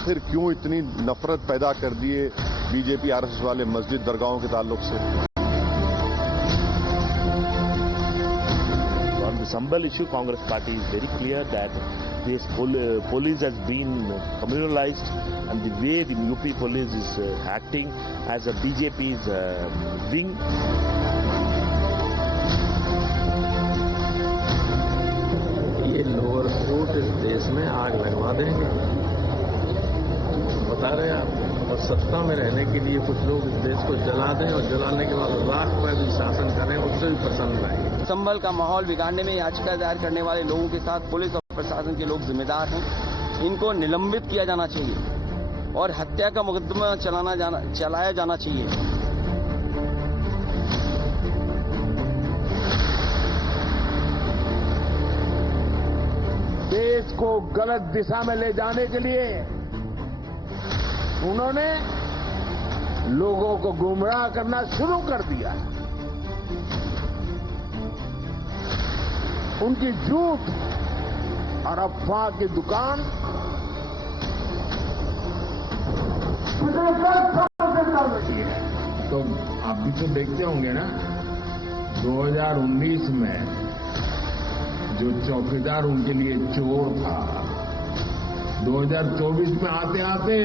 आखिर क्यों इतनी नफरत पैदा कर दिए बीजेपी आरएसएस वाले मस्जिद दरगाहों के ताल्लुक से? On the Sambal issue, Congress party is very clear that this police has been communalized, and the way the UP police is acting as a BJP's wing. ये लोअर कोर्ट इस देश में आग लगवा देंगे, बता रहे आप। और सत्ता में रहने के लिए कुछ लोग इस देश को जला दें और जलाने के बाद राख पर भी शासन करें, उससे भी प्रसन्न रहेंगे। संभल का माहौल बिगाड़ने में याचिका दायर करने वाले लोगों के साथ पुलिस और प्रशासन के लोग जिम्मेदार हैं। इनको निलंबित किया जाना चाहिए और हत्या का मुकदमा चलाया जाना चाहिए। देश को गलत दिशा में ले जाने के लिए उन्होंने लोगों को गुमराह करना शुरू कर दिया। उनकी झूठ और अफवाह की दुकान तो आप भी तो देखते होंगे ना, 2019 में जो चौकीदार उनके लिए चोर था, 2024 में आते आते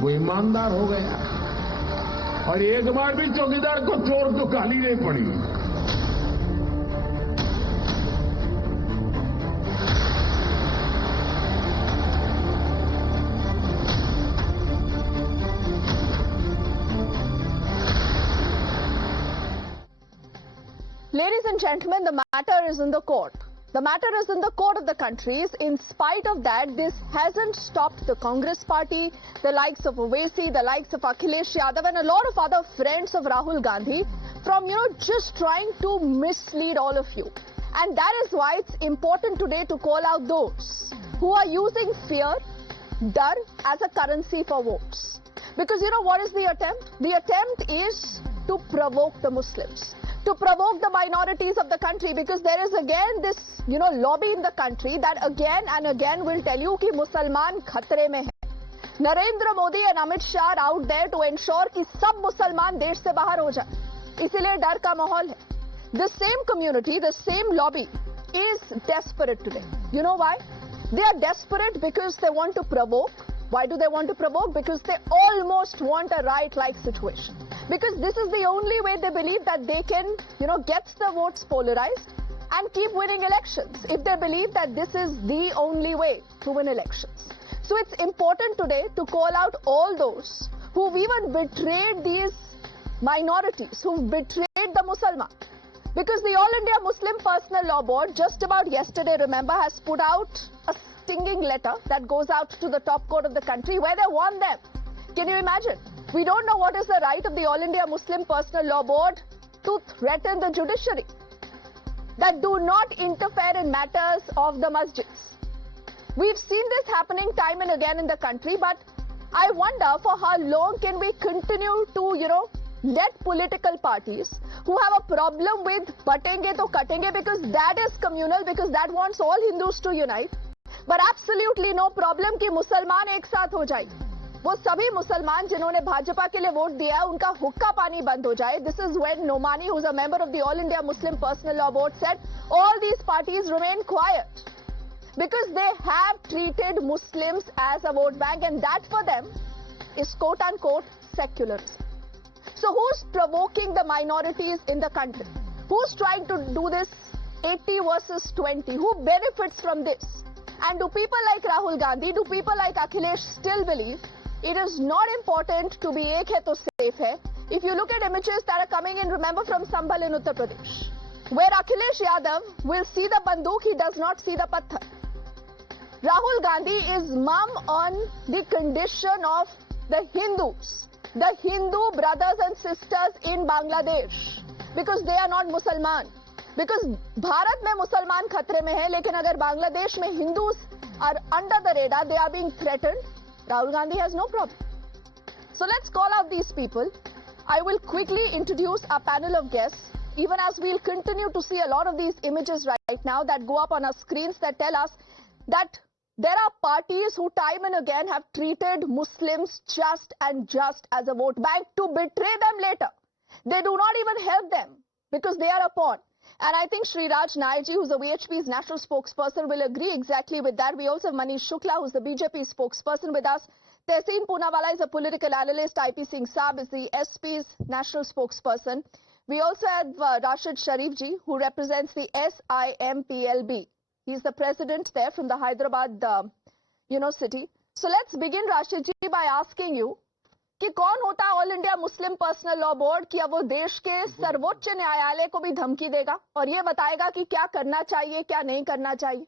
वो ईमानदार हो गया और एक बार भी चौकीदार को चोर तो गाली नहीं पड़ी। Ladies and gentlemen, the matter is in the court. The matter is in the court of the countries. In spite of that, this hasn't stopped the Congress party, the likes of Owaisi, the likes of Akhilesh Yadav and a lot of other friends of Rahul Gandhi from, just trying to mislead all of you. And that is why it's important today to call out those who are using fear, dar as a currency for votes. Because what is the attempt? The attempt is to provoke the Muslims, to provoke the minorities of the country, because there is again this, lobby in the country that again and again will tell you कि मुसलमान खतरे में है. Narendra Modi and Amit Shah are out there to ensure कि सब मुसलमान देश से बाहर हो जाए. इसीलिए डर का माहौल है. The same community, the same lobby is desperate today. You know why? They are desperate because they want to provoke. Why do they want to provoke? Because they almost want a riot-like situation. Because this is the only way they believe that they can, get the votes polarized and keep winning elections. If they believe that this is the only way to win elections. So it's important today to call out all those who've even betrayed these minorities, who've betrayed the Musliman. Because the All India Muslim Personal Law Board just about yesterday, remember, has put out a stinging letter that goes out to the top court of the country where they warn them. Can you imagine? We don't know what is the right of the All India Muslim Personal Law Board to threaten the judiciary, that do not interfere in matters of the masjids. We've seen this happening time and again in the country, but I wonder for how long can we continue to, let political parties who have a problem with batenge to katenge, because that is communal, because that wants all Hindus to unite, but absolutely no problem कि मुसलमान एक साथ हो जाए. वो सभी मुसलमान जिन्होंने भाजपा के लिए वोट दिया है उनका हुक्का पानी बंद हो जाए. This is when Nomani, who's a member of the All India Muslim Personal Law Board, said all these parties remain quiet because they have treated Muslims as a vote bank, and that for them is quote unquote secularism. So who's provoking the minorities in the country? Who's trying to do this 80 versus 20? Who benefits from this? And do people like Rahul Gandhi, do people like Akhilesh still believe it is not important to be ek hai to safe hai? If you look at images that are coming in, remember, from Sambal in Uttar Pradesh, where Akhilesh Yadav will see the banduk, he does not see the patthar. Rahul Gandhi is mum on the condition of the Hindus, the Hindu brothers and sisters in Bangladesh, because they are not Musliman. Because Bharat में मुसलमान खतरे में है, लेकिन अगर बांग्लादेश में Hindus are under the radar, they are being threatened, Rahul Gandhi has no problem. So let's call out these people. I will quickly introduce our panel of guests, even as we'll continue to see a lot of these images right now that go up on our screens that tell us that There are parties who time and again have treated Muslims just and just as a vote bank to betray them later. They do not even help them because they are a pawn. And I think Sriraj Nairji, who's the VHP's national spokesperson, will agree exactly with that. We also have Manish Shukla, who's the BJP spokesperson with us. Tehseen Poonawalla is a political analyst. IP Singh Saab is the SP's national spokesperson. We also have Rashid Sharifji, who represents the SIMPLB. He's the president there from the Hyderabad, city. So let's begin, Rashidji, by asking you, कि कौन होता है all India Muslim personal law board कि अब वो देश के सर्वोच्च न्यायालय को भी धमकी देगा और ये बताएगा कि क्या करना चाहिए, क्या नहीं करना चाहिए?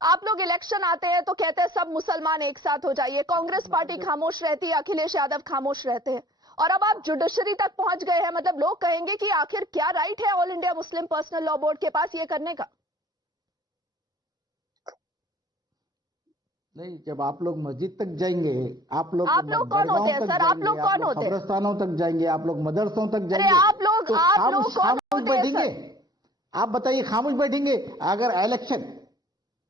आप लोग इलेक्शन आते हैं तो कहते हैं सब मुसलमान एक साथ हो जाइए, कांग्रेस पार्टी खामोश रहती है, अखिलेश यादव खामोश रहते हैं, और अब आप जुडिशरी तक पहुंच गए हैं। मतलब लोग कहेंगे कि आखिर क्या राइट है all India Muslim personal law board के पास ये करने का? नहीं, जब आप लोग मस्जिद तक जाएंगे, आप लोग कौन होते हैं सर? आप लोग कौन होते हैं? कब्रिस्तानों तक जाएंगे, आप लोग मदरसों तक जाएंगे। अरे आप लोग कौन होते हैं सर? आप बताइए, खामोश बैठेंगे? अगर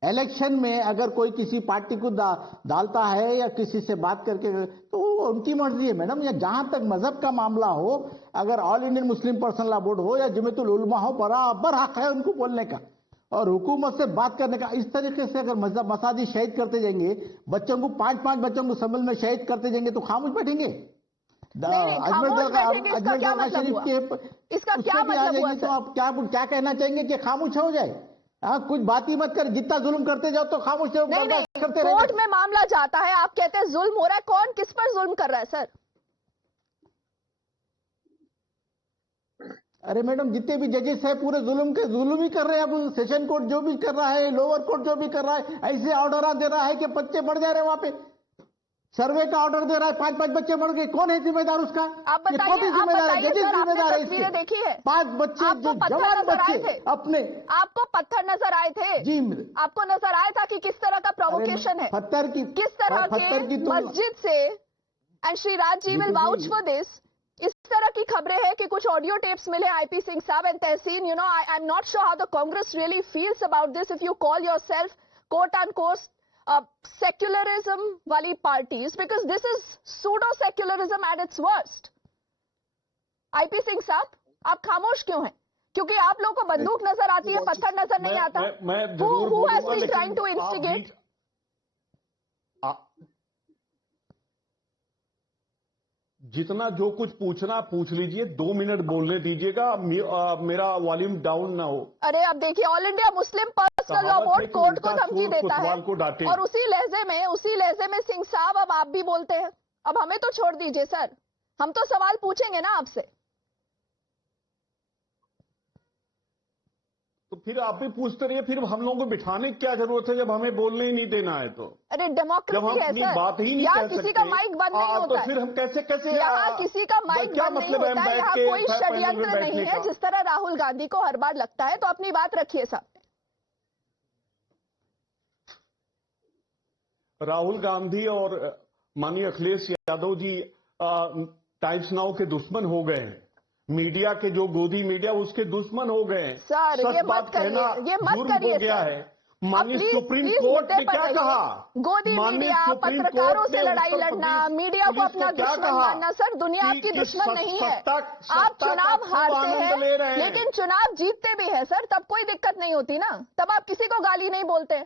इलेक्शन में अगर कोई किसी पार्टी को डालता है या किसी से बात करके, तो उनकी मर्जी है मैडम। या जहां तक मजहब का मामला हो, अगर all Indian Muslim personal law board हो या जमीयतुल उलमा हो, बराबर हक है उनको बोलने का और हुकूमत से बात करने का। इस तरीके से अगर मसाजिद शहीद करते जाएंगे, बच्चों को 5-5 बच्चों को संभल में शहीद करते जाएंगे, तो खामोश बैठेंगे? अजमेर दरगाह शरीफ के इसका क्या मतलब हुआ? तो आप क्या कहना चाहेंगे कि खामोश हो जाए? कुछ बात ही मत कर, जितना जुल्म करते जाओ तो खामोश करते रहे। कोर्ट में मामला जाता है, आप कहते हैं जुल्म हो रहा है। कौन किस पर जुल्म कर रहा है सर? अरे मैडम, जितने भी जजेस है पूरे जुल्म ही कर रहे हैं। अब सेशन कोर्ट जो भी कर रहा है, लोअर कोर्ट जो भी कर रहा है, ऐसे ऑर्डर दे रहा है कि बच्चे बढ़ जा रहे हैं। वहां पे सर्वे का ऑर्डर दे रहा है, 5-5 बच्चे बढ़ गए। कौन है जिम्मेदार उसका? आप बताइए, जिम्मेदार है, जजेस जिम्मेदार है। तस्वीरें देखी है? 5 बच्चे जो जवान बच्चे अपने, आपको पत्थर नजर आए थे? जी, आपको नजर आया था कि किस तरह का प्रोवोकेशन है, पत्थर की किस तरह की मस्जिद से? And Shriraj ji will vouch for this. इस तरह की खबरें हैं कि कुछ ऑडियो टेप्स मिले IP Singh sahab and Tahseen. I am not sure how the Congress really feels about this if you call yourself quote and quote secularism वाली parties, because this is pseudo secularism at its worst. IP Singh sahab, आप खामोश क्यों हैं? क्योंकि आप लोगों को बंदूक नजर आती है, पत्थर नजर नहीं आता? Who has been trying to instigate? जितना जो कुछ पूछना पूछ लीजिए, 2 मिनट बोलने दीजिएगा, मेरा वॉल्यूम डाउन ना हो। अरे अब देखिए, all India Muslim personal law board court को धमकी देता है और उसी लहजे में सिंह साहब अब आप भी बोलते हैं। अब हमें तो छोड़ दीजिए सर, हम तो सवाल पूछेंगे ना आपसे। तो फिर आप भी पूछते रहिए, फिर हम लोगों को बिठाने की क्या जरूरत है जब हमें बोलने ही नहीं देना है? तो अरे डेमोक्रेसी है सर, बात ही नहीं यहाँ किसी का माइक बंद नहीं होता तो फिर हम कैसे यहाँ किसी का माइक बंद नहीं होता है। यहाँ कोई षड्यंत्र नहीं है, जिस तरह राहुल गांधी को हर बार लगता है। तो अपनी बात रखिए साहब। राहुल गांधी और माननीय अखिलेश यादव जी टाइम्स नाउ के दुश्मन हो गए हैं। मीडिया के जो गोदी मीडिया, उसके दुश्मन हो गए हैं। सर ये मत करिए, ये मत करिए गया है। माननीय सुप्रीम कोर्ट ने क्या कहा? गोदी मीडिया, पत्रकारों से लड़ाई लड़ना, मीडिया को अपना दुश्मन मानना। सर दुनिया आपकी दुश्मन नहीं है। आप चुनाव हारते हैं लेकिन चुनाव जीतते भी है सर, तब कोई दिक्कत नहीं होती ना। तब आप किसी को गाली नहीं बोलते,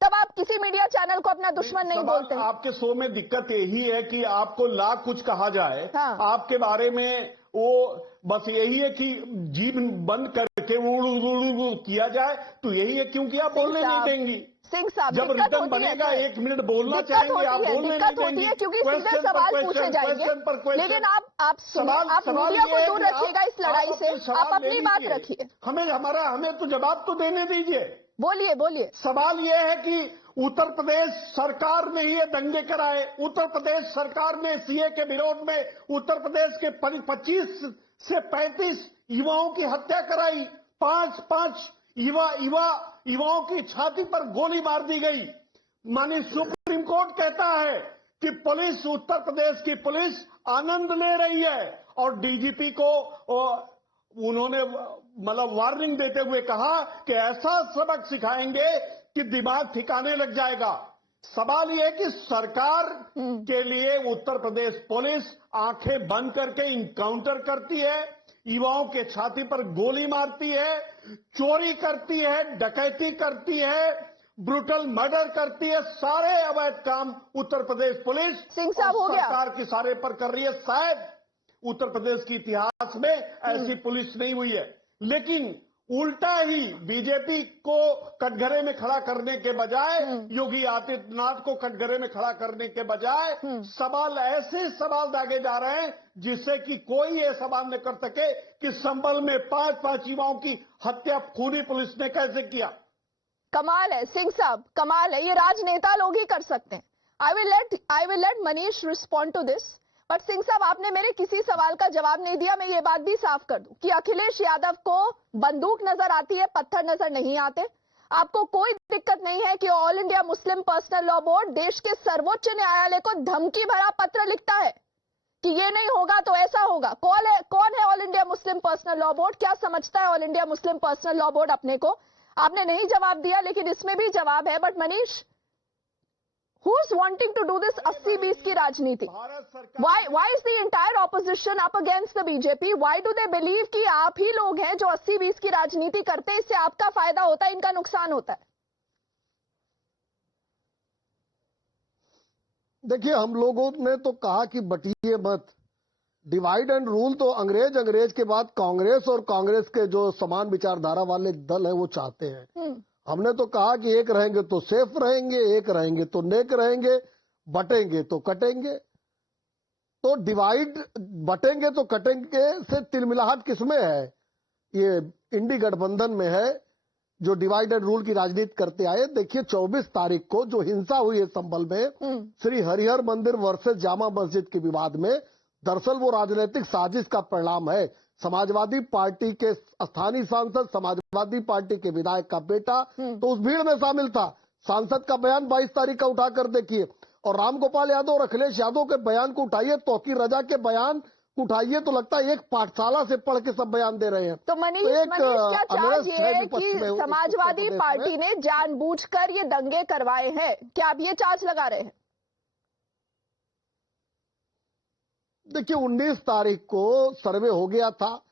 तब आप किसी मीडिया चैनल को अपना दुश्मन नहीं बोलते। आपके शो में दिक्कत यही है कि आपको लाख कुछ कहा जाए, हाँ। आपके बारे में वो बस यही है कि जीभ बंद करके वो किया जाए, तो यही है। क्योंकि आप बोलने नहीं देंगी। सिंह साहब, जब रिटर्न बनेगा 1 मिनट बोलना चाहेंगे, आप बोलने नहीं देंगे क्योंकि सीधे सवाल पूछे जाएंगे। लेकिन आप मीडिया को दूर रखिएगा इस लड़ाई से, आप अपनी बात रखिए। हमें तो जवाब तो देने दीजिए। बोलिए। सवाल यह है कि उत्तर प्रदेश सरकार ने ये दंगे कराए। उत्तर प्रदेश सरकार ने सीए के विरोध में उत्तर प्रदेश के 25 से 35 युवाओं की हत्या कराई। 5 युवाओं की छाती पर गोली मार दी गई। माननीय सुप्रीम कोर्ट कहता है कि पुलिस, उत्तर प्रदेश की पुलिस आनंद ले रही है, और डीजीपी को उन्होंने वार्निंग देते हुए कहा कि ऐसा सबक सिखाएंगे कि दिमाग ठिकाने लग जाएगा। सवाल यह है कि सरकार के लिए उत्तर प्रदेश पुलिस आंखें बंद करके इनकाउंटर करती है, युवाओं के छाती पर गोली मारती है, चोरी करती है, डकैती करती है, ब्रूटल मर्डर करती है। सारे अवैध काम उत्तर प्रदेश पुलिस सिंह साहब हो गया सरकार के सारे पर कर रही है। शायद उत्तर प्रदेश के इतिहास में ऐसी पुलिस नहीं हुई है। लेकिन उल्टा ही बीजेपी को कटघरे में खड़ा करने के बजाय, योगी आदित्यनाथ को कटघरे में खड़ा करने के बजाय सवाल ऐसे सवाल दागे जा रहे हैं जिससे कि कोई ये सवाल न कर सके कि संभल में 5 युवाओं की हत्या खूनी पुलिस ने कैसे किया। कमाल है सिंह साहब, कमाल है। ये राजनेता लोग ही कर सकते हैं। I will let Manish respond to this. But Singh साहब, आपने मेरे किसी सवाल का जवाब नहीं दिया। मैं ये बात भी साफ कर दूं कि अखिलेश यादव को बंदूक नजर आती है, पत्थर नजर नहीं आते। आपको कोई दिक्कत नहीं है कि all India Muslim personal law board देश के सर्वोच्च न्यायालय को धमकी भरा पत्र लिखता है कि ये नहीं होगा तो ऐसा होगा। कौन है all India Muslim personal law board? क्या समझता है all India Muslim personal law board अपने को? आपने नहीं जवाब दिया, लेकिन इसमें भी जवाब है। But Manish, who is wanting to do this 80-20 की राजनीति? Why is the entire opposition up against the BJP? Why do they believe कि आप ही लोग हैं जो 80-20 की राजनीति करते हैं? इससे आपका फायदा होता है, इनका नुकसान होता है। देखिए, हम लोगों ने तो कहा कि बटिए मत, डिवाइड एंड रूल तो अंग्रेज के बाद कांग्रेस और कांग्रेस के जो समान विचारधारा वाले दल है वो चाहते हैं। हमने तो कहा कि एक रहेंगे तो सेफ रहेंगे, एक रहेंगे तो नेक रहेंगे, बटेंगे तो कटेंगे। तो डिवाइड, बटेंगे तो कटेंगे से तिलमिलाहट किसमें है? ये इंडी गठबंधन में है जो डिवाइड एंड रूल की राजनीति करते आए। देखिए, 24 तारीख को जो हिंसा हुई है संभल में श्री हरिहर मंदिर वर्सेस जामा मस्जिद के विवाद में, दरअसल वो राजनीतिक साजिश का परिणाम है। समाजवादी पार्टी के स्थानीय सांसद, समाजवादी पार्टी के विधायक का बेटा तो उस भीड़ में शामिल था। सांसद का बयान 22 तारीख का उठाकर देखिए, और रामगोपाल यादव और अखिलेश यादव के बयान को उठाइए, तौकीर रजा के बयान उठाइए, तो लगता है एक पाठशाला से पढ़ के सब बयान दे रहे हैं। तो मनीष, क्या चार्ज ये है कि समाजवादी पार्टी ने जानबूझकर ये दंगे करवाए हैं? क्या आप ये चार्ज लगा रहे हैं? देखिए, 19 तारीख को सर्वे हो गया था।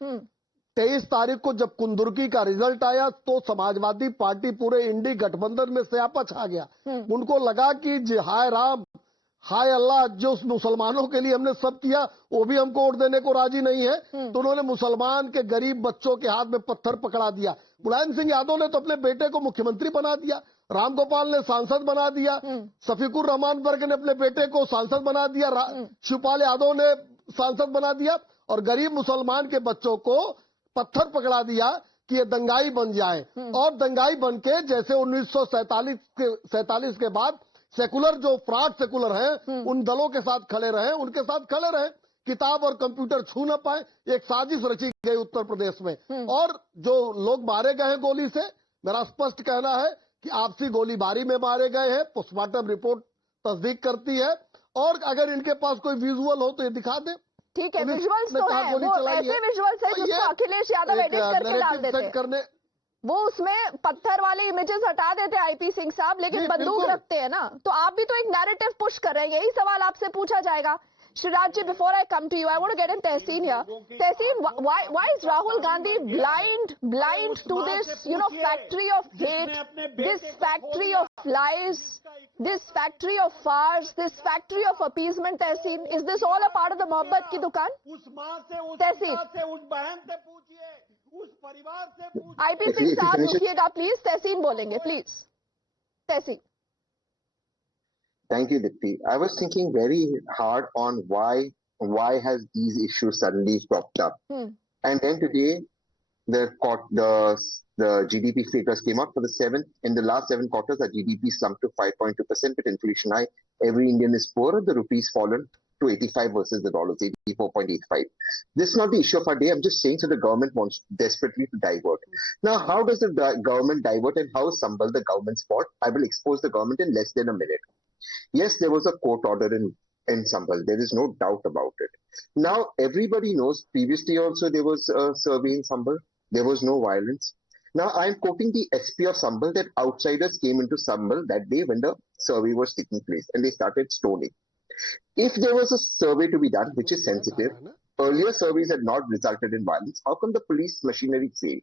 23 तारीख को जब कुंदुर्की का रिजल्ट आया तो समाजवादी पार्टी पूरे इंडी गठबंधन में स्यापा छा गया। उनको लगा कि हाय राम, हाय अल्लाह, जो मुसलमानों के लिए हमने सब किया वो भी हमको वोट देने को राजी नहीं है। तो उन्होंने मुसलमान के गरीब बच्चों के हाथ में पत्थर पकड़ा दिया। मुलायम सिंह यादव ने तो अपने बेटे को मुख्यमंत्री बना दिया, रामगोपाल ने सांसद बना दिया, शफीकुर रहमान वर्ग ने अपने बेटे को सांसद बना दिया, शिवपाल यादव ने सांसद बना दिया, और गरीब मुसलमान के बच्चों को पत्थर पकड़ा दिया कि ये दंगाई बन जाए। और दंगाई बन के जैसे 1947 के बाद सेकुलर, जो फ्रॉड सेकुलर हैं, उन दलों के साथ खड़े रहे, उनके साथ खड़े रहे, किताब और कंप्यूटर छू न पाए। एक साजिश रची गई उत्तर प्रदेश में, और जो लोग मारे गए हैं गोली से, मेरा स्पष्ट कहना है कि आपसी गोलीबारी में मारे गए हैं। पोस्टमार्टम रिपोर्ट तस्दीक करती है, और अगर इनके पास कोई विजुअल हो तो ये दिखा दे। ठीक है, विजुअल्स तो है, वो ऐसे विजुअल्स है जिसको अखिलेश यादव एडिट करके डाल देते हैं। वो उसमें पत्थर वाले इमेजेस हटा देते आईपी सिंह साहब, लेकिन बंदूक रखते हैं ना। तो आप भी तो एक नैरेटिव पुश कर रहे हैं। यही सवाल आपसे पूछा जाएगा। Shiraj ji, before I come to you, I want to get in Tehseen here. Tehseen, why is Rahul Gandhi blind to this, factory of hate, this factory of lies, this factory of farce, this factory of appeasement? Tehseen, is this all a part of the mohabbat ki dukaan? Tehseen, IP Singh साहब रुकिएगा please. Tehseen बोलेंगे please. Tehseen. Thank you, Dipti. I was thinking very hard on why has these issues suddenly cropped up. And then today, the GDP figures came out for in the last 7 quarters, our GDP slumped to 5.2% with inflation high. Every Indian is poor. The rupee's fallen to 85 versus the dollar's 84.85. This is not the issue of our day. I'm just saying, so the government wants desperately to divert. Now, how does the government divert, and how is Sambal the government's fault? I will expose the government in less than a minute. Yes, there was a court order in Sambal. There is no doubt about it. Now, everybody knows previously also there was a survey in Sambal. There was no violence. Now, I'm quoting the SP of Sambal that outsiders came into Sambal that day when the survey was taking place and they started stoning. If there was a survey to be done, which is sensitive, earlier surveys had not resulted in violence, how come the police machinery failed?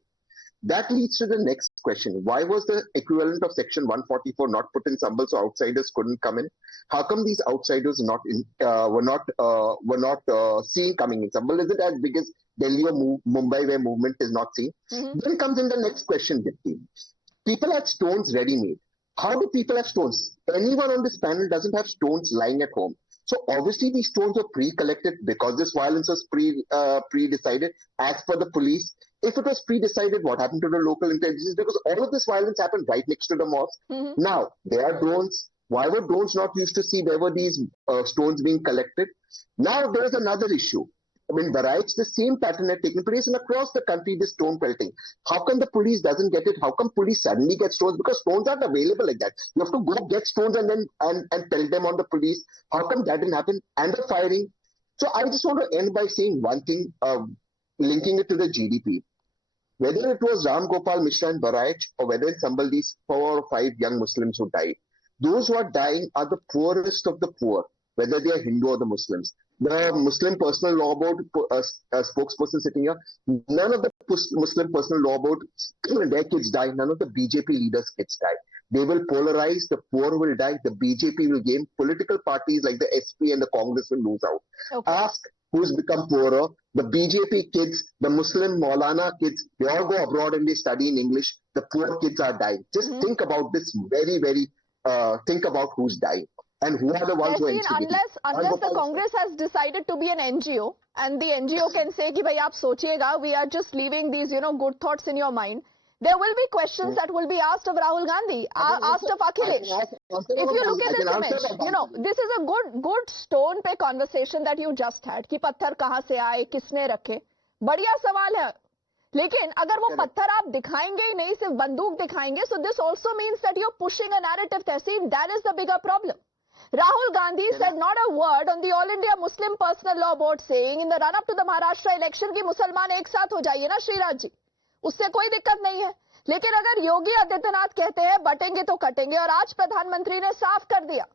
That leads to the next question. Why was the equivalent of Section 144 not put in Sambal so outsiders couldn't come in? How come these outsiders were not seen coming in? Sambal isn't as big as Delhi or Mumbai where movement is not seen. Then comes in the next question, Dipti. People had stones ready-made. How do people have stones? Anyone on this panel doesn't have stones lying at home. So obviously these stones were pre-collected because this violence was pre-decided as per the police. If it was pre-decided, what happened to the local intelligence? Because all of this violence happened right next to the mosque. Now, there are drones. Why were drones not used to see where were these stones being collected? Now, there is another issue. In Bahraich, the same pattern had taken place, and across the country, this stone pelting. How come the police doesn't get it? How come police suddenly get stones? Because stones aren't available like that. You have to go get stones and then and pelt them on the police. How come that didn't happen? And the firing. So I just want to end by saying one thing, linking it to the GDP. Whether it was Ram Gopal Mishra in Bahraich or whether it's Sambal, these 4 or 5 young Muslims who died, those who are dying are the poorest of the poor, whether they are Hindu or the Muslims. The Muslim Personal Law Board spokesperson sitting here, none of the Muslim Personal Law Board, their kids die, none of the BJP leaders' kids die. They will polarize, the poor will die, the BJP will gain, political parties like the SP and the Congress will lose out. Okay. Ask who's become poorer, the BJP kids, the Muslim Maulana kids, they all go abroad and they study in English, the poor kids are dying. Just think about this think about who's dying. And who are the ones who are instigating? Unless the Congress has decided to be an NGO and the NGO can say ki bhai aap sochiyega, we are just leaving these good thoughts in your mind. There will be questions that will be asked of Rahul Gandhi, asked of Akhilesh. If you look at this image, this is a good stone pe conversation that you just had कि पत्थर कहाँ से आए, किसने रखे, बढ़िया सवाल है. लेकिन अगर वो पत्थर आप दिखाएंगे ही नहीं, सिर्फ बंदूक दिखाएंगे, so this also means that you're pushing a narrative, Tehseen. That is the bigger problem. Rahul Gandhi said not a word on the All India Muslim Personal Law Board saying in the run-up to the Maharashtra election कि मुसलमान एक साथ हो जाइए ना श्रीराज जी, उससे कोई दिक्कत नहीं है. लेकिन अगर योगी आदित्यनाथ कहते हैं बटेंगे तो कटेंगे, और आज प्रधानमंत्री ने साफ कर दिया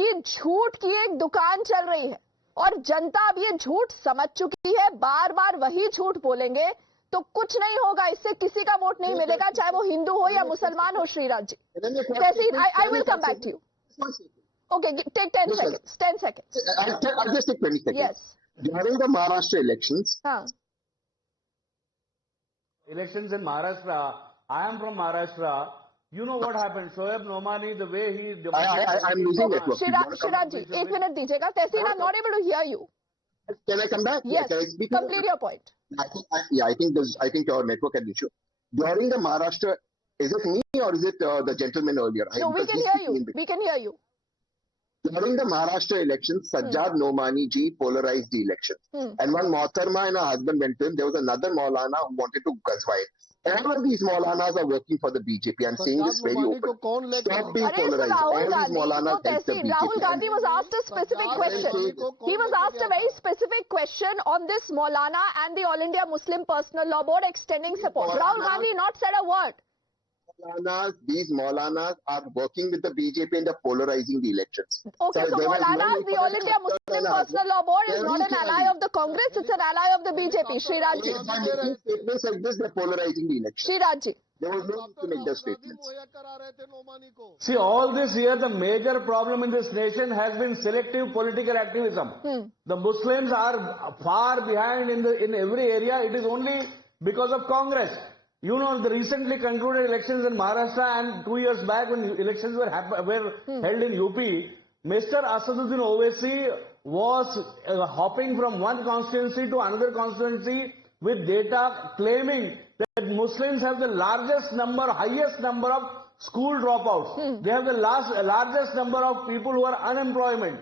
कि झूठ की एक दुकान चल रही है और जनता अब ये झूठ समझ चुकी है, बार बार वही झूठ बोलेंगे तो कुछ नहीं होगा, इससे किसी का वोट नहीं मिलेगा, चाहे वो हिंदू हो या मुसलमान हो. श्रीराज जी, I will come back to you. Okay, take 10 seconds. 10 seconds. I'll just take 20 seconds. Yes. During the Maharashtra elections, elections in Maharashtra, I am from Maharashtra. You know what happened? Shoaib Nomani, the way he... I'm losing network. Shiraj ji, 1 minute दीजिएगा. Tehseen, I'm not able to hear you. Can I come back? Yes, Can I speak complete your point. I think your network had an issue. During the Maharashtra, is it me or is it the gentleman earlier? No, we can hear you. We can hear you. During the Maharashtra elections, Sajjad Nomani ji polarized the elections. And one Mohtarma and her husband went to him. There was another Maulana who wanted to gazwa it. All of these Maulanas are working for the BJP. I'm saying this very open. Stop being polarized. All these Maulanas help the BJP. Rahul Gandhi was asked a specific question. He was asked a very specific question on this Maulana and the All India Muslim Personal Law Board extending support. Rahul Gandhi not said a word. These Maulanas are working with the BJP and they're polarizing the elections. Okay, so Maulanas, the All India Muslim Personal Law Board is not an ally of the Congress, it's an ally of the BJP. Shriraj ji. Statements like this, they're polarizing the elections. Shriraj ji. There was no need to make those statements. See, all this year, the major problem in this nation has been selective political activism. The Muslims are far behind in every area. It is only because of Congress. You know, the recently concluded elections in Maharashtra and 2 years back when elections were held in UP, Mr. Asaduddin Owaisi was hopping from one constituency to another constituency with data claiming that Muslims have the highest number of school dropouts. They have the largest number of people who are unemployed.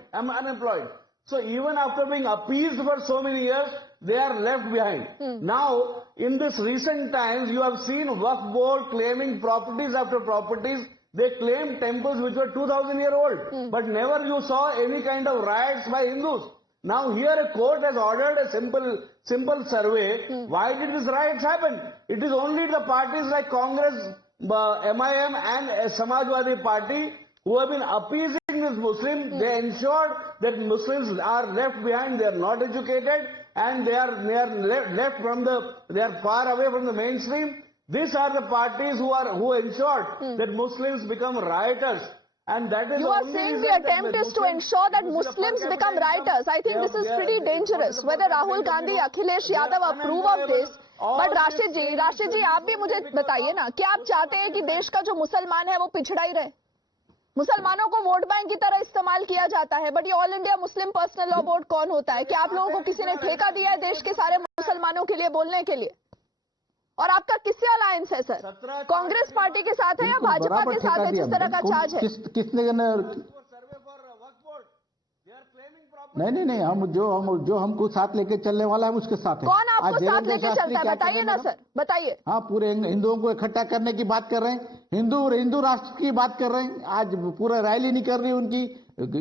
So even after being appeased for so many years, they are left behind. Now, in this recent times, you have seen Waqf Board claiming properties after properties. They claimed temples which were 2000 years old. But never you saw any kind of riots by Hindus. Now here a court has ordered a simple survey. Why did this riots happen? It is only the parties like Congress, MIM and Samajwadi Party who have been appeasing this Muslim. They ensured that Muslims are left behind. They are not educated and they are left from they are far away from the mainstream. These are the parties who ensured that Muslims become rioters. And that is you are saying the attempt is to ensure that Muslims become rioters. I think this is pretty dangerous. Whether Rahul Gandhi, Akhilesh Yadav approve of this, but Rashid ji, आप भी मुझे बताइए ना, क्या आप चाहते हैं कि देश का जो मुसलमान है वो पिछड़ा ही रहे? मुसलमानों को वोट बैंक की तरह इस्तेमाल किया जाता है, बट ये all India Muslim personal law board कौन होता है? क्या आप लोगों को किसी ने ठेका दिया है देश के सारे मुसलमानों के लिए बोलने के लिए? और आपका किससे अलायंस है सर? कांग्रेस पार्टी के साथ है या भाजपा के साथ है? जिस तरह का चार्ज है किसने नहीं हम जो हमको साथ लेके चलने वाला है उसके साथ है। कौन आपको साथ लेके चलता है? बताइए ना सर, बताइए। हाँ, पूरे हिंदुओं को इकट्ठा करने की बात कर रहे हैं, हिंदू राष्ट्र की बात कर रहे हैं। आज पूरा रैली नहीं कर रही उनकी,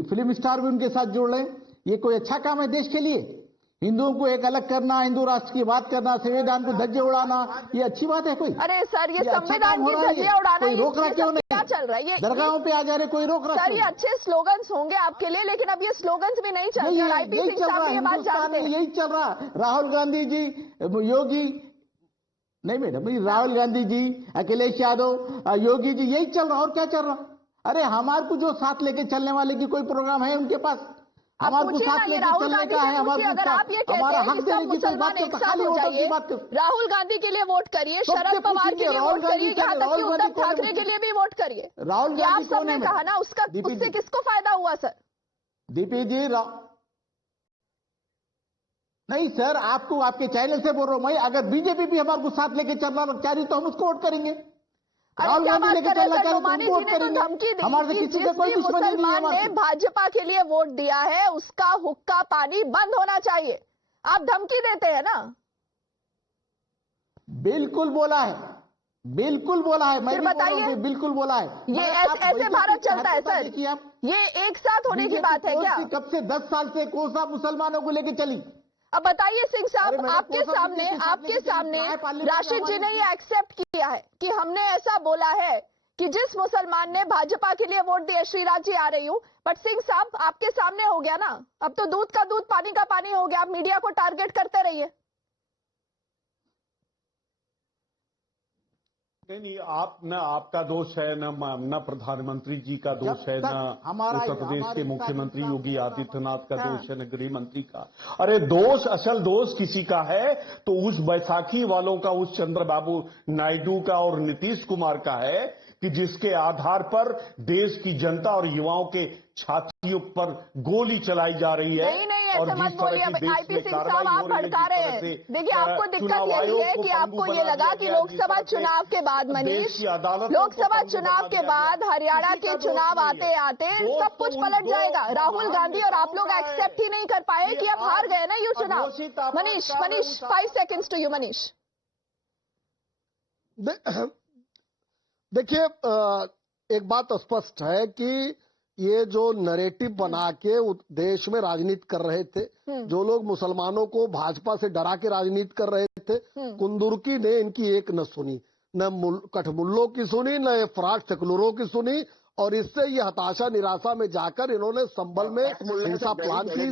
फिल्म स्टार भी उनके साथ जोड़ रहे हैं। ये कोई अच्छा काम है देश के लिए? हिंदुओं को एक अलग करना, हिंदू राष्ट्र की बात करना, संविधान को धज्जे उड़ाना, ये अच्छी बात है कोई? अरे सर, ये संविधान की धज्जियां उड़ाना, कोई रोक रहा क्यों नहीं? क्या चल रहा है? ये दरगाहों पे आ जा रहे, कोई रोक रहा? सर, ये अच्छे स्लोगन्स होंगे आपके लिए, लेकिन अब ये स्लोगन्स भी नहीं चल रहे। आईपी सिंह साहब ये बात जानते हैं। यही चल रहा। राहुल गांधी जी, योगी नहीं मैडम, राहुल गांधी जी, अखिलेश यादव, योगी जी, यही चल रहा। और क्या चल रहा? अरे हमारे को जो साथ लेके चलने वाले की कोई प्रोग्राम है उनके पास? हमारे को साथ लेके चलने का है, अगर आप ये कहते हैं कि सब मुसलमान एक साथ हो जाइए, राहुल गांधी के लिए वोट करिए, शरद पवार के लिए वोट करिए, यहाँ तक कि उद्धव ठाकरे के लिए भी वोट करिए। राहुल गांधी आप सबने कहा ना, उससे किसको फायदा हुआ सर? दीपी जी, नहीं सर, आपको आपके चैनल से बोल रहा हूं मैं। अगर बीजेपी भी हमारे को साथ लेके चलना चाह तो हम उसको वोट करेंगे। राहुल गांधी लेके चलना चाह तो वोट करेंगे। हमारे से किसी से कोई दुश्मनी नहीं है। ने भाजपा के लिए वोट दिया है, उसका हुक्का पानी बंद होना चाहिए। आप धमकी देते हैं ना? बिल्कुल बोला है, बिल्कुल बोला है। मैं बताइए, बिल्कुल बोला है। ये ऐसे भारत चलता है सर? ये एक साथ होने की बात है क्या? कब से 10 साल से कौन सा मुसलमानों को लेके चली? अब बताइए सिंह साहब, आपके सामने राशिद जी ने ये एक्सेप्ट किया है कि हमने ऐसा बोला है कि जिस मुसलमान ने भाजपा के लिए वोट दिया, श्रीराज जी आ रही हूं, बट सिंह साहब आपके सामने हो गया ना, अब तो दूध का दूध पानी का पानी हो गया। आप मीडिया को टारगेट करते रहिए। नहीं, आपका दोष है, न प्रधानमंत्री जी का दोष है, न उत्तर प्रदेश के मुख्यमंत्री योगी आदित्यनाथ का दोष है, न गृह मंत्री का। अरे असल दोष किसी का है तो उस बैसाखी वालों का, उस चंद्रबाबू नायडू का और नीतीश कुमार का है कि जिसके आधार पर देश की जनता और युवाओं के छातियों पर गोली चलाई जा रही है। नहीं, ऐसे मत बोलिए आईपी सिंह साहब, आप भड़का रहे हैं। देखिए, आपको दिक्कत यही है कि आपको ये लगा कि लोकसभा चुनाव के बाद, मनीष, लोकसभा चुनाव के बाद हरियाणा के चुनाव आते आते सब कुछ पलट जाएगा। राहुल गांधी और आप लोग एक्सेप्ट ही नहीं कर पाए कि आप हार गए ना ये चुनाव। Manish 5 seconds to you, Manish. देखिए, एक बात स्पष्ट है कि ये जो नैरेटिव बना के देश में राजनीति कर रहे थे, जो लोग मुसलमानों को भाजपा से डरा के राजनीति कर रहे थे, कुंदुरकी ने इनकी एक न सुनी, न कठमुल्लों की सुनी, न फराट सेकुलरों की सुनी, और इससे ये हताशा निराशा में जाकर इन्होंने संभल में हिंसा प्लान की।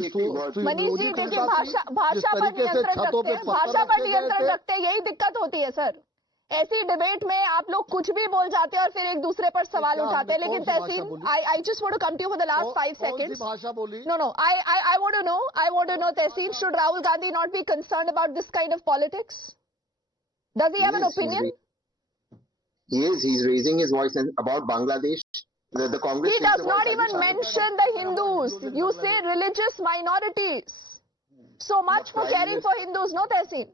मनीष जी, देखिए, भाषा पर नियंत्रण रखते, यही दिक्कत होती है सर। ऐसी डिबेट में आप लोग कुछ भी बोल जाते हैं और फिर एक दूसरे पर सवाल उठाते हैं। लेकिन Tahseen, I just want to come to you for the last 5 seconds. भाषा बोली? No, I want to know, Tehseen, should Rahul Gandhi not be concerned about this kind of politics? Does he have an opinion? Yes, he's raising his voice about Bangladesh. The Congress. He does not even mention the Hindus. You say religious minorities. So much for caring for Hindus, no, Tehseen?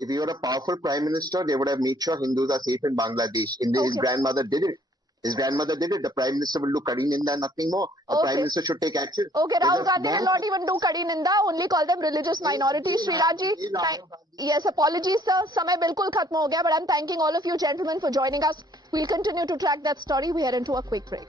If he were a powerful prime minister, they would have made sure Hindus are safe in Bangladesh. His grandmother did it. The prime minister will do Kadi Ninda, nothing more. A prime minister should take action. Okay, Rahul Gandhi will not even do Kadi Ninda, only call them religious minorities. Sriraj ji, yes, apologies sir, samay bilkul khatm ho gaya, but I'm thanking all of you gentlemen for joining us. We'll continue to track that story. We head into a quick break.